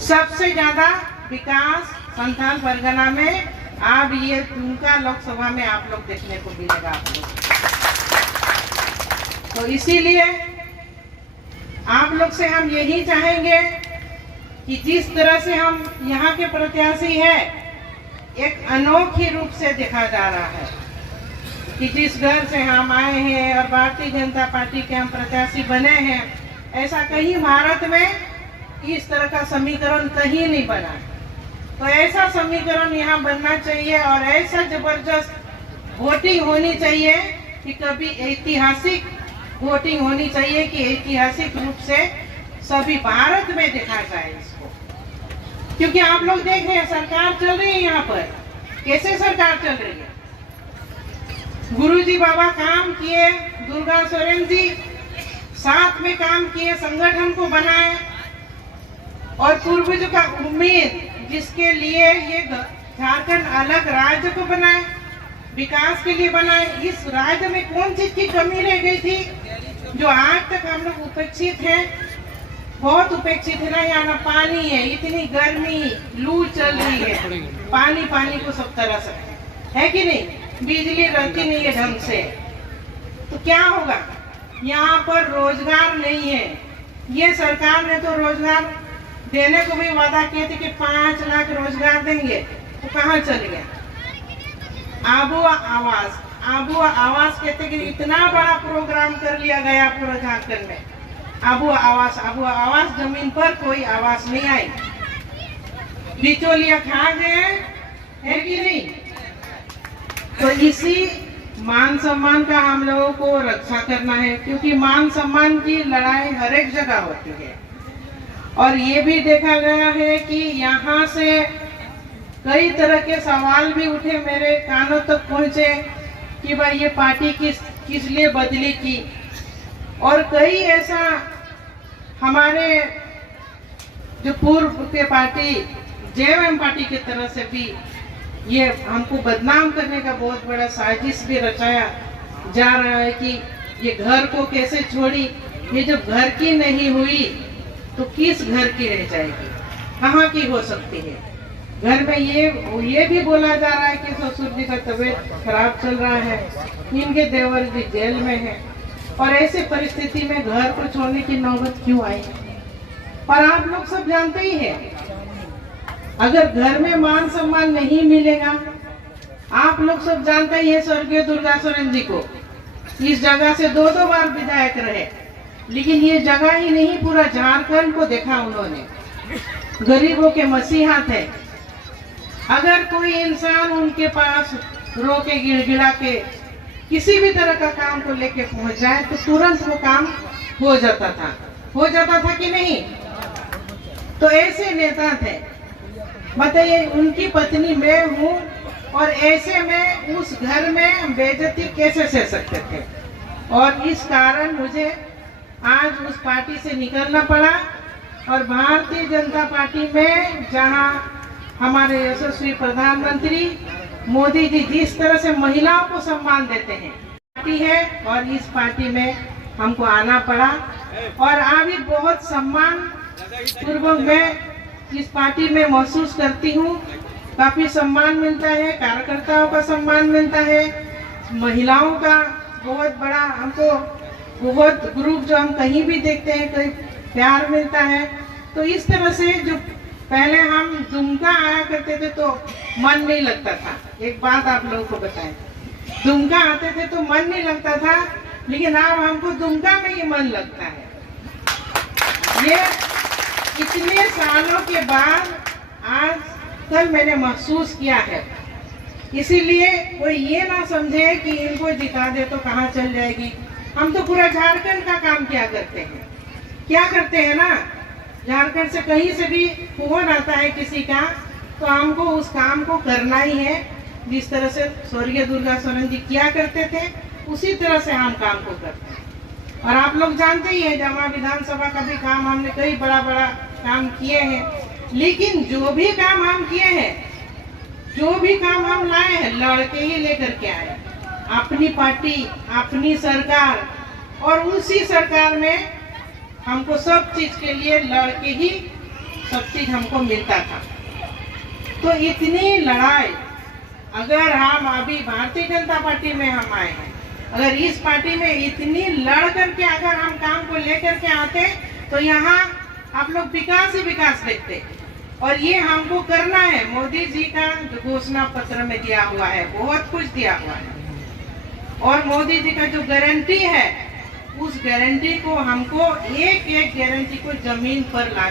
सबसे ज्यादा विकास संथाल परगना में अब ये दुमका लोकसभा में आप लोग देखने को मिलेगा आप लोग। तो इसीलिए आप लोग से हम यही चाहेंगे कि जिस तरह से हम यहाँ के प्रत्याशी है, एक अनोखी रूप से देखा जा रहा है कि जिस घर से हम आए हैं और भारतीय जनता पार्टी के हम प्रत्याशी बने हैं, ऐसा कहीं भारत में इस तरह का समीकरण कहीं नहीं बना। तो ऐसा समीकरण यहाँ बनना चाहिए और ऐसा जबरदस्त वोटिंग होनी चाहिए कि कभी ऐतिहासिक वोटिंग होनी चाहिए कि ऐतिहासिक रूप से सभी भारत में देखा जाए इसको। क्योंकि आप लोग देख रहे हैं सरकार चल रही है यहाँ पर, कैसे सरकार चल रही है। गुरुजी बाबा काम किए, दुर्गा सोरेन जी साथ में काम किए, संगठन को बनाए और पूर्वजों का उम्मीद जिसके लिए ये झारखंड अलग राज्य को बनाए, विकास के लिए बनाए। इस राज्य में कौन चीज की कमी रह गई थी जो आज तक हम लोग उपेक्षित हैं, बहुत उपेक्षित है ना। यहाँ ना पानी है, इतनी गर्मी, लू चल रही है, पानी पानी को सब तरस है कि नहीं, बिजली रहती नहीं है ढंग से, तो क्या होगा। यहाँ पर रोजगार नहीं है। ये सरकार ने तो रोजगार देने को भी वादा किए थे कि 5 लाख रोजगार देंगे, तो कहाँ चल गया। आबू आवास कहते कि इतना बड़ा प्रोग्राम कर लिया गया पूरा झारखंड में। आबू आवास जमीन पर कोई आवास नहीं आई, बिचौलिया खा गए है कि नहीं। तो इसी मान सम्मान का हम लोगों को रक्षा करना है, क्योंकि मान सम्मान की लड़ाई हर एक जगह होती है। और ये भी देखा गया है कि यहाँ से कई तरह के सवाल भी उठे, मेरे कानों तक पहुँचे कि भाई ये पार्टी किस लिए बदली की। और कई ऐसा हमारे जो पूर्व के पार्टी जेएमएम पार्टी की तरह से भी ये हमको बदनाम करने का बहुत बड़ा साजिश भी रचाया जा रहा है कि ये घर को कैसे छोड़ी। ये जब घर की नहीं हुई तो किस घर की रह जाएगी, कहाँ की हो सकती है। घर में ये भी बोला जा रहा है कि ससुर जी का तबीयत खराब चल रहा है, इनके देवर जी जेल में है, और ऐसे परिस्थिति में घर को छोड़ने की नौबत क्यों आई। पर आप लोग सब जानते ही हैं, अगर घर में मान सम्मान नहीं मिलेगा, आप लोग सब जानते ही है स्वर्गीय दुर्गा सोरेन जी को इस जगह से 2 बार विधायक रहे, लेकिन ये जगह ही नहीं पूरा झारखंड को देखा उन्होंने, गरीबों के मसीहा थे। अगर कोई इंसान उनके पास रो के गिड़गिड़ा के किसी भी तरह का काम को लेके पहुंच जाए तो तुरंत वो काम हो जाता था कि नहीं। तो ऐसे नेता थे। बताइए, उनकी पत्नी मैं हूँ और ऐसे में उस घर में बेइज्जती कैसे सह सकते थे। और इस कारण मुझे आज उस पार्टी से निकलना पड़ा और भारतीय जनता पार्टी में, जहां हमारे यशस्वी प्रधानमंत्री मोदी जी जिस तरह से महिलाओं को सम्मान देते हैं, पार्टी है और इस पार्टी में हमको आना पड़ा। और अभी बहुत सम्मान पूर्वक मैं इस पार्टी में महसूस करती हूँ। काफी सम्मान मिलता है, कार्यकर्ताओं का सम्मान मिलता है, महिलाओं का बहुत बड़ा हमको बहुत ग्रुप जो हम कहीं भी देखते हैं कहीं प्यार मिलता है। तो इस तरह से जो पहले हम दुमका आया करते थे तो मन नहीं लगता था। एक बात आप लोगों को बताएं, दुमका आते थे तो मन नहीं लगता था, लेकिन अब हमको दुमका में ही मन लगता है। ये इतने सालों के बाद आज कल मैंने महसूस किया है। इसीलिए कोई ये ना समझे कि इनको जिता दे तो कहाँ चल जाएगी। हम तो पूरा झारखंड का काम क्या करते हैं ना, झारखंड से कहीं से भी फोन आता है किसी का तो हमको उस काम को करना ही है। जिस तरह से स्वर्गीय दुर्गा सोरेन जी किया करते थे उसी तरह से हम काम को करते हैं। और आप लोग जानते ही हैं, जमा विधानसभा का भी काम हमने कई बड़ा काम किए हैं, लेकिन जो भी काम हम किए हैं, जो भी काम हम लाए हैं, लड़के ही लेकर के आए। अपनी पार्टी, अपनी सरकार, और उसी सरकार में हमको सब चीज के लिए लड़के ही सब चीज हमको मिलता था। तो इतनी लड़ाई, अगर हम अभी भारतीय जनता पार्टी में हम आए हैं, अगर इस पार्टी में इतनी लड़ करके अगर हम काम को लेकर के आते तो यहाँ आप लोग विकास ही विकास देखते। और ये हमको करना है। मोदी जी का जो घोषणा पत्र में दिया हुआ है, बहुत कुछ दिया हुआ है, और मोदी जी का जो गारंटी है, उस गारंटी को हमको एक एक गारंटी को जमीन पर ला